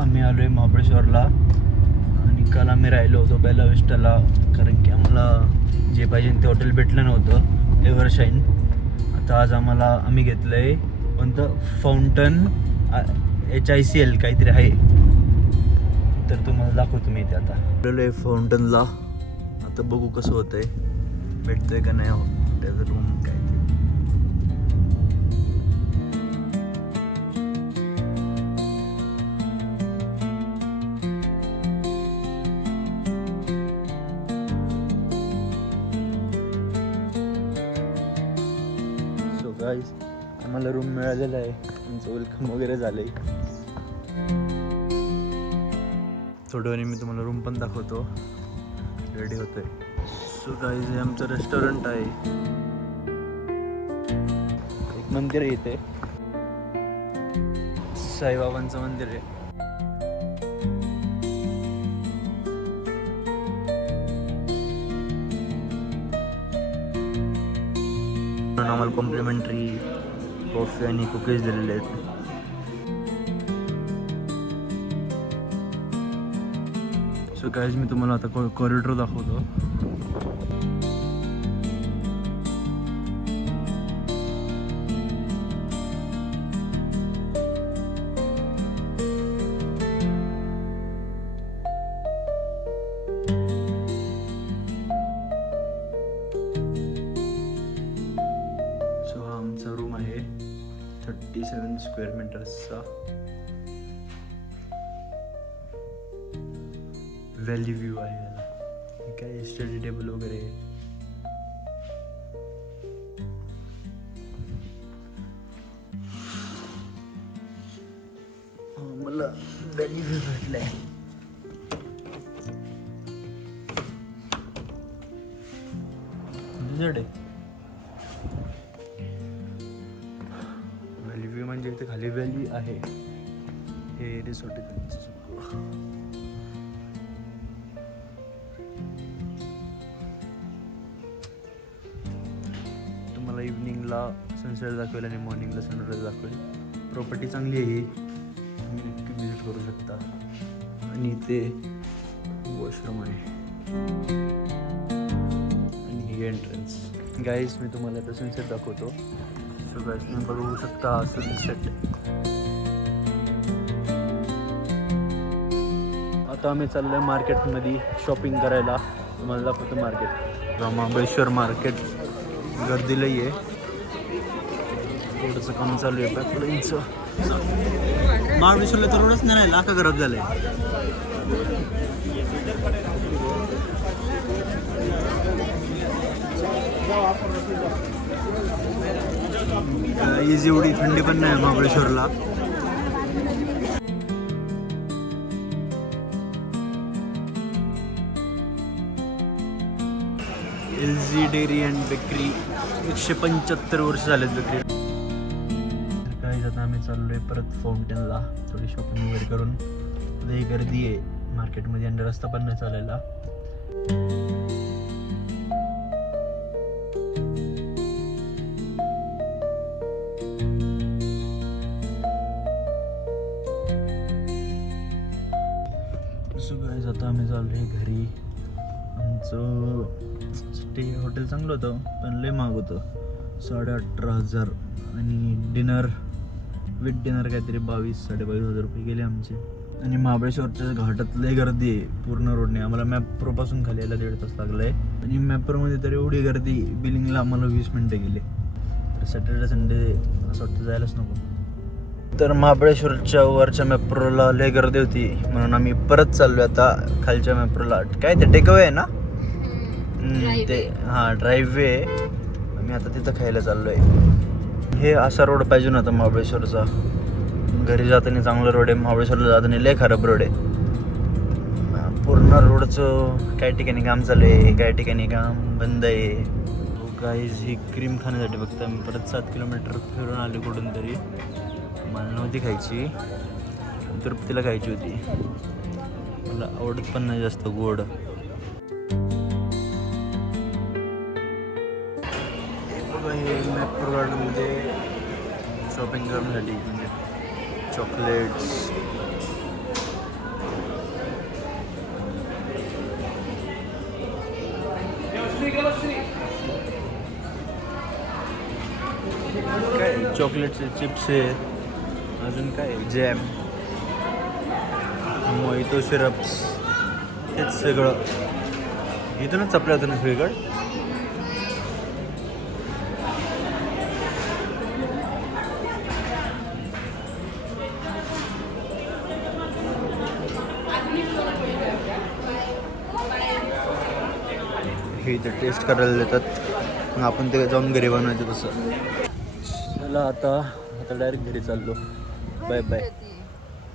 आम्ही आलो आहे महाबळेश्वरला आणि काल आम्ही राहिलो होतो बेला विस्टाला, कारण की आम्हाला जे पाहिजे ते हॉटेल भेटलं नव्हतं, एव्हरशाईन. आता आज आम्ही घेतलं आहे कोणतं फाउंटन HICL काहीतरी आहे, तर तुम्हाला दाखवतो मी ते. आता आलेलो आहे फाउंटनला, आता बघू कसं होतंय, भेटतोय का नाही त्याचं रूम काय ते. सो गाईज, आम्हाला रूम मिळालेला आहे, आमचं वेलकम वगैरे झालं आहे. थोड्या वेळाने मी तुम्हाला रूम पण दाखवतो, रेडी होतोय. सो गाईज, हे आमचं रेस्टॉरंट आहे, एक मंदिर आहे इथे, साईबाबांचं मंदिर आहे. आम्हाला कॉम्प्लिमेंटरी कॉफी आणि कुकीज दिलेले आहेत. सो गाईज, मी तुम्हाला आता कॉरिडॉर दाखवतो. सो हा आमचा रूम आहे 37 स्क्वेअर मीटर्सचा. व्हॅली व्ह्यू आहे याला. हे काय स्टडी टेबल वगैरे आहे. मला व्हॅली व्ह्यू भेटलाय. व्हॅली व्ह्यू म्हणजे इथे खाली व्हॅली आहे. हे रिसॉर्ट आहे त्यांचं. तुम्हाला इव्हनिंगला सनसेट दाखवेल आणि मॉर्निंगला सनराईज दाखवेल. प्रॉपर्टी चांगली आहे ही, तुम्ही नक्की विजिट करू शकता. आणि इथे वॉशरूम आहे आणि ही एंट्रन्स. गाईज, मी तुम्हाला आता सनसेट दाखवतो. सो गाईज, तुम्ही बघू शकता सनसेट. आता आम्ही चाललो आहे मार्केटमध्ये शॉपिंग करायला. तुम्हाला दाखवतो मार्केट. महाबळेश्वर मार्केट गर्दी लई आहे. थोडंसं काम चालू आहे पाईपलाईनचं. महाबळेश्वरला तर रोडच नाही, लाखा खराब झालं आहे. एवढी थंडी पण नाही महाबळेश्वरला. LG डेअरी अँड बेकरी 175 वर्ष झालेत बेकरी. काही आता आम्ही चाललोय परत फाउंटनला थोडी शॉपिंग वगैरे करून. लई गर्दी आहे मार्केटमध्ये आणि रस्ता पण नाही चालायला. सो गाईज, आता आम्ही चाललोय घरी. आमचं स्टे हॉटेल चांगलं होतं पण लय महाग होतं, 18,500 आणि डिनर विथ डिनर काहीतरी 22,000-22,000 रुपये गेले आमचे. आणि महाबळेश्वरच्या घाटात लय गर्दी आहे पूर्ण रोडने. आम्हाला मॅप्रोपासून खाली यायला 1.5 तास लागला आहे. आणि मॅप्रोमध्ये तर एवढी गर्दी, बिलिंगला आम्हाला 20 मिनटं गेले. तर सॅटर्डे संडे असं वाटतं जायलाच नको. तर महाबळेश्वरच्या वरच्या मॅप्रोला लय गर्दी होती म्हणून आम्ही परत चाललो आता खालच्या मॅप्रोला. काय ते टेकअवे आहे ना ते? हां, ड्राईव्हवे आहे. आम्ही आता तिथं खायला चाललो आहे. हे असा रोड पाहिजे नव्हता महाबळेश्वरचा. घरी जाताना चांगला रोड आहे, महाबळेश्वरला जाताना लय खराब रोड आहे. पूर्ण रोडचं काही ठिकाणी काम चालू आहे, काही ठिकाणी काम बंद आहे. गाईज, ही क्रीम खाण्यासाठी फक्त आम्ही परत 7 किलोमीटर फिरून आले कुठून तरी. मला नव्हती खायची, तृप्तीला खायची होती. मला आवडत पण नाही जास्त गोड. हे मॅप्रो गार्डनमध्ये शॉपिंग करण्यासाठी म्हणजे चॉकलेट्स, चॉकलेटचे चिप्स आहेत, अजून काय जॅम, मोहितो सिरप्स, हेच सगळं इथूनच चपल्या होतं ना सगळीकडं. हे इथे टेस्ट करायला देतात, मग आपण ते जाऊन घरी बनवायचं तसं. चला आता डायरेक्ट घरी चाललो. Bye bye.